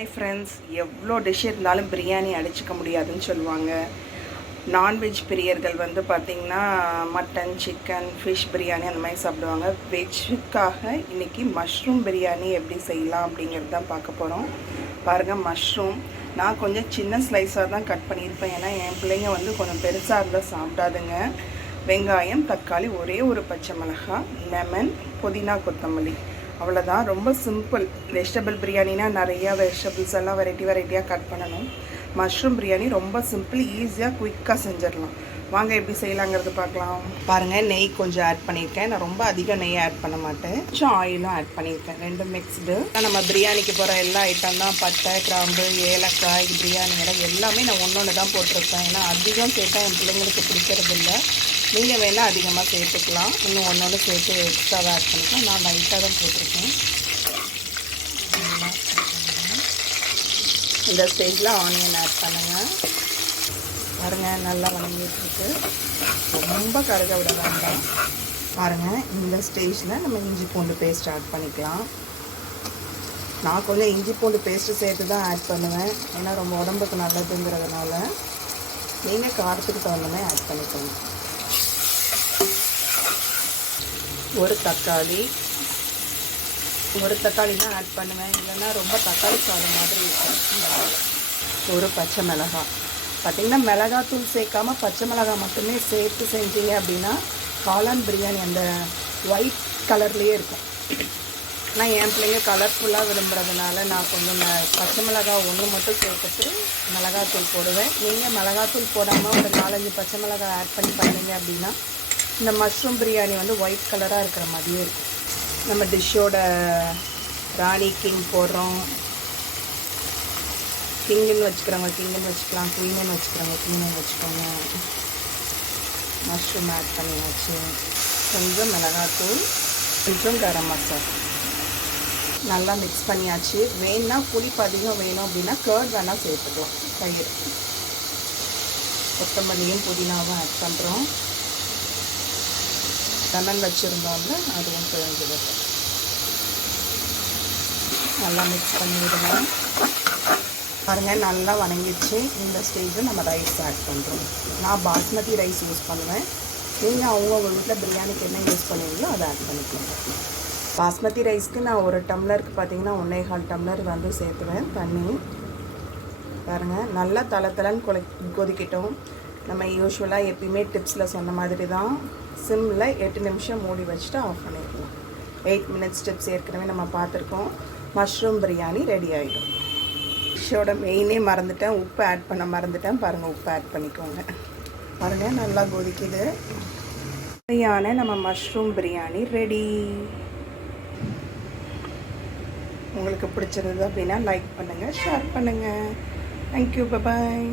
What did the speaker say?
Hi friends, எவ்வளோ dish இருந்தாலும் பிரியாணி அடிச்சுக்க முடியாதுன்னு சொல்லுவாங்க. நான்வெஜ் பிரியர்கள் பார்த்திங்கன்னா மட்டன், சிக்கன், ஃபிஷ் பிரியாணி அந்த மாதிரி சாப்பிடுவாங்க. வெஜ்ஜுக்காக இன்றைக்கி மஷ்ரூம் பிரியாணி எப்படி செய்யலாம் அப்படிங்கிறது தான் பார்க்க போகிறோம். பாருங்கள், மஷ்ரூம் நான் கொஞ்சம் சின்ன ஸ்லைஸாக தான் கட் பண்ணியிருப்பேன். ஏன்னா என் பிள்ளைங்க கொஞ்சம் பெருசாக இருந்தால் சாப்பிடாதுங்க. வெங்காயம், தக்காளி, ஒரே ஒரு பச்சை மிளகாய், லெமன், புதினா, கொத்தமல்லி, அவ்வளோதான். ரொம்ப சிம்பிள். வெஜிடபிள் பிரியாணினா நிறையா வெஜிடபிள்ஸ் எல்லாம் வெரைட்டியாக கட் பண்ணணும். மஷ்ரூம் பிரியாணி ரொம்ப சிம்பிள், ஈஸியாக குயிக்காக செஞ்சிடலாம். வாங்க எப்படி செய்யலாங்கிறது பார்க்கலாம். பாருங்கள், நெய் கொஞ்சம் ஆட் பண்ணியிருக்கேன். நான் ரொம்ப அதிக நெய் ஆட் பண்ண மாட்டேன். கொஞ்சம் ஆயிலும் ஆட் பண்ணியிருக்கேன். ரெண்டும் மிக்ஸ்டு. நம்ம பிரியாணிக்கு போகிற எல்லா ஐட்டம் தான். பட்டை, கிராம்பு, ஏலக்காய், பிரியாணி எல்லாமே நான் ஒன்று தான் போட்டிருப்பேன். ஏன்னா அதிகம் சேர்த்தா என் பிள்ளைங்களுக்கு பிடிக்கிறது இல்லை. நீங்கள் வேணால் அதிகமாக சேர்த்துக்கலாம். இன்னும் ஒன்று சேர்த்து எக்ஸ்ட்ராவாக ஆட் பண்ணிக்கலாம். நான் லைட்டாக தான் போட்டிருக்கேன். இந்த ஸ்டேஜில் ஆனியன் ஆட் பண்ணுங்கள். பாருங்கள், நல்லா வணங்கிட்டுருக்கு. ரொம்ப கருக விட வேண்டாம். பாருங்கள், இந்த ஸ்டேஜில் நம்ம இஞ்சி பூண்டு பேஸ்ட் ஆட் பண்ணிக்கலாம். நான் கொஞ்சம் இஞ்சி பூண்டு பேஸ்ட்டு சேர்த்து தான் ஆட் பண்ணுவேன். ஏன்னா ரொம்ப உடம்புக்கு நல்லதுங்கிறதுனால. நீங்கள் காரத்துக்கு தகுந்த மாதிரி ஆட் பண்ணிக்கோங்க. ஒரு தக்காளி தான் ஆட் பண்ணுவேன். இல்லைன்னா ரொம்ப தக்காளி சாதம் மாதிரி இருக்கும். ஒரு பச்சை மிளகாய். பார்த்திங்கன்னா மிளகாத்தூள் சேர்க்காமல் பச்சை மிளகாய் மட்டுமே சேர்த்து செஞ்சீங்க அப்படின்னா காளான் பிரியாணி அந்த ஒயிட் கலர்லேயே இருக்கும். ஆனால் என் பிள்ளைங்க கலர்ஃபுல்லாக விரும்புகிறதுனால நான் கொஞ்சம் பச்சை மிளகாய் ஒன்று மட்டும் சேர்த்துட்டு மிளகாத்தூள் போடுவேன். நீங்கள் மிளகாத்தூள் போடாமல் ஒரு 4-5 பச்சை மிளகாய் ஆட் பண்ணி பண்ணீங்க அப்படின்னா இந்த மஷ்ரூம் பிரியாணி ஒயிட் கலராக இருக்கிற மாதிரியே இருக்கும். நம்ம டிஷ்ஷோட ராணி கிங் போடுறோம். கிங்குன்னு வச்சுக்கிறவங்க கிங்குன்னு வச்சுக்கலாம், குயின்னு வச்சுக்கிறவங்க குயின்னு வச்சுக்கோங்க. மஷ்ரூம் ஆட் பண்ணியாச்சு. கொஞ்சம் மிளகாத்தூள், கொஞ்சம் கரம் மசாலா நல்லா மிக்ஸ் பண்ணியாச்சு. வேணுன்னா புளிப்பு அதிகம் வேணும் அப்படின்னா கர்ட் வேணால் சேர்த்துக்கலாம். தயிர், கொத்தமல்லியும் புதினாவும் ஆட் பண்ணுறோம். லெமன் வச்சுருந்தோம்ல, அதுவும் பிழிஞ்சிடுது. நல்லா மிக்ஸ் பண்ணிவிடுங்க. பாருங்கள், நல்லா வணங்கிடுச்சு. இந்த ஸ்டேஜில் நம்ம ரைஸ் ஆட் பண்ணுறோம். நான் பாஸ்மதி ரைஸ் யூஸ் பண்ணுவேன். நீங்கள் அவங்கவுங்க வீட்டில் பிரியாணிக்கு என்ன யூஸ் பண்ணுவீங்களோ அதை ஆட் பண்ணிக்கோங்க. பாஸ்மதி ரைஸ்க்கு நான் ஒரு டம்ளருக்கு பார்த்திங்கன்னா 1.25 டம்ளர் சேர்த்துவேன் தண்ணி. பாருங்கள், நல்லா தளன்னு கொதிக்கிட்டோம். நம்ம யூஸ்வலாக எப்பயுமே டிப்ஸில் சொன்ன மாதிரி தான். சிம்மில் 8 நிமிஷம் மூடி வச்சுட்டு ஆஃப் பண்ணிடலாம். 8 மினிட்ஸ் டிப்ஸ் ஏற்கனவே நம்ம பார்த்துருக்கோம். மஷ்ரூம் பிரியாணி ரெடி ஆகிடும். டிஷ்ஷோட மெயினே மறந்துட்டேன், உப்பு ஆட் பண்ண மறந்துட்டேன். பாருங்கள், உப்பு ஆட் பண்ணிக்கோங்க. பாருங்கள், நல்லா கொதிக்குது. சரியான நம்ம மஷ்ரூம் பிரியாணி ரெடி. உங்களுக்கு பிடிச்சிருந்தது அப்படின்னா லைக் பண்ணுங்கள், ஷேர் பண்ணுங்கள். தேங்க்யூ, பாய்.